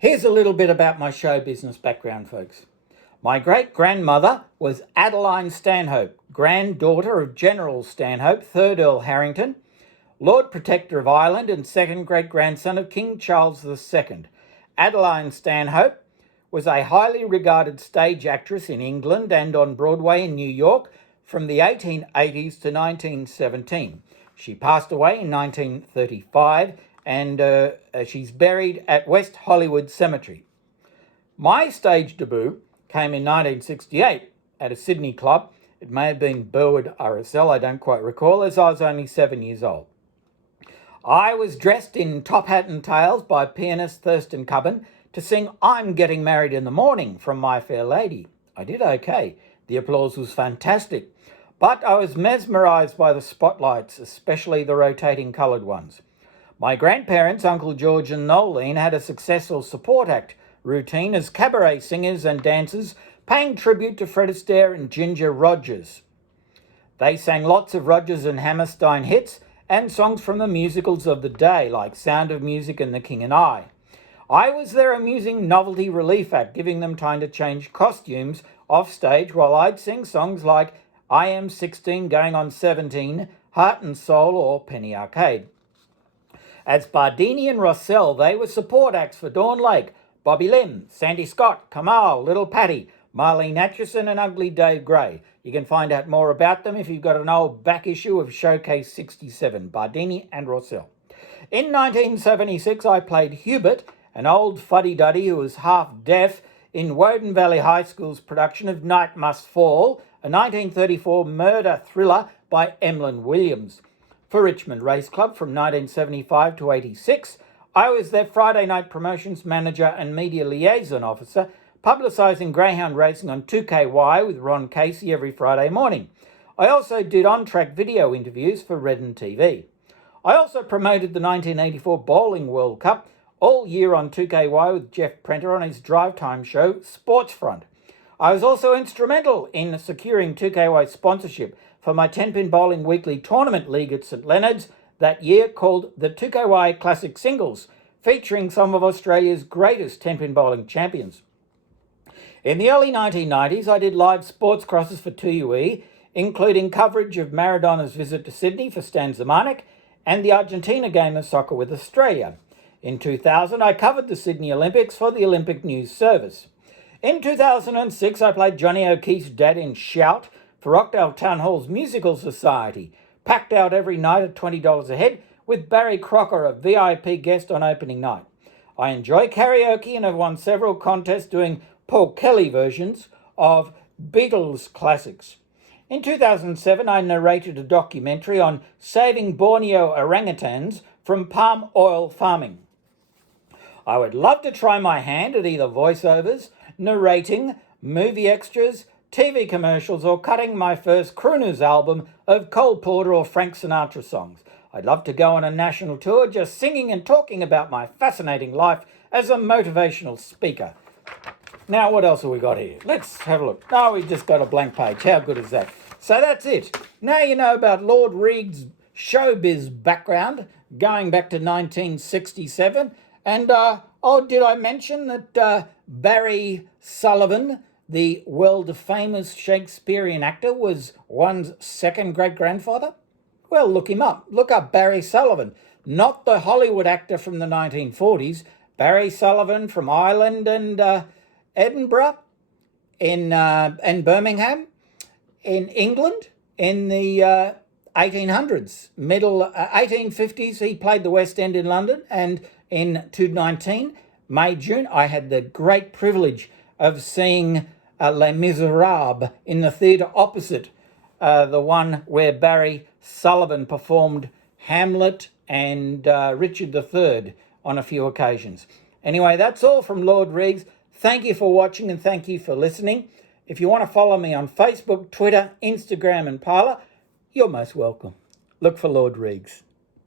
Here's a little bit about my show business background, folks. My great-grandmother was Adeline Stanhope, granddaughter of General Stanhope, 3rd Earl Harrington, Lord Protector of Ireland and second great-grandson of King Charles II. Adeline Stanhope was a highly regarded stage actress in England and on Broadway in New York from the 1880s to 1917. She passed away in 1935 and she's buried at West Hollywood Cemetery. My stage debut came in 1968 at a Sydney club. It may have been Burwood RSL, I don't quite recall, as I was only 7 years old. I was dressed in top hat and tails by pianist Thurston Cubbon to sing I'm Getting Married in the Morning from My Fair Lady. I did okay. The applause was fantastic. But I was mesmerised by the spotlights, especially the rotating coloured ones. My grandparents, Uncle George and Nolene, had a successful support act routine as cabaret singers and dancers, paying tribute to Fred Astaire and Ginger Rogers. They sang lots of Rodgers and Hammerstein hits and songs from the musicals of the day, like Sound of Music and The King and I. I was their amusing novelty relief act, giving them time to change costumes off stage while I'd sing songs like I Am 16 Going on 17, Heart and Soul or Penny Arcade. As Bardini and Rossell, they were support acts for Dawn Lake, Bobby Lim, Sandy Scott, Kamal, Little Patty, Marlene Atchison and Ugly Dave Gray. You can find out more about them if you've got an old back issue of Showcase 67, Bardini and Rossell. In 1976, I played Hubert, an old fuddy-duddy who was half deaf, in Woden Valley High School's production of Night Must Fall, a 1934 murder thriller by Emlyn Williams. For Richmond Race Club from 1975 to 86, I was their Friday night promotions manager and media liaison officer, publicising greyhound racing on 2KY with Ron Casey every Friday morning. I also did on-track video interviews for Redden TV. I also promoted the 1984 Bowling World Cup all year on 2KY with Jeff Prenter on his drive time show, Sportsfront. I was also instrumental in securing 2KY sponsorship for my 10-pin bowling weekly tournament league at St Leonard's that year called the 2KY Classic Singles, featuring some of Australia's greatest 10-pin bowling champions. In the early 1990s, I did live sports crosses for 2UE, including coverage of Maradona's visit to Sydney for Stan Zemanek and the Argentina game of soccer with Australia. In 2000, I covered the Sydney Olympics for the Olympic News Service. In 2006, I played Johnny O'Keefe's dad in Shout for Rockdale Town Hall's Musical Society, packed out every night at $20 a head, with Barry Crocker, a VIP guest on opening night. I enjoy karaoke and have won several contests doing Paul Kelly versions of Beatles classics. In 2007, I narrated a documentary on saving Borneo orangutans from palm oil farming. I would love to try my hand at either voiceovers, narrating, movie extras, TV commercials, or cutting my first crooners album of Cole Porter or Frank Sinatra songs. I'd love to go on a national tour just singing and talking about my fascinating life as a motivational speaker. Now, what else have we got here? Let's have a look. Oh, we just got a blank page. How good is that? So that's it. Now you know about Lord Reags' showbiz background, going back to 1967. And, did I mention that Barry Sullivan, the world-famous Shakespearean actor, was one's second great-grandfather? Well, look him up. Look up Barry Sullivan, not the Hollywood actor from the 1940s. Barry Sullivan from Ireland and Edinburgh, and Birmingham, in England, in the 1800s, middle 1850s. He played the West End in London, and in 2019, May, June, I had the great privilege of seeing Les Miserables in the theatre opposite, the one where Barry Sullivan performed Hamlet and Richard III on a few occasions. Anyway, that's all from Lord Reags. Thank you for watching and thank you for listening. If you want to follow me on Facebook, Twitter, Instagram and Parler, you're most welcome. Look for Lord Reags.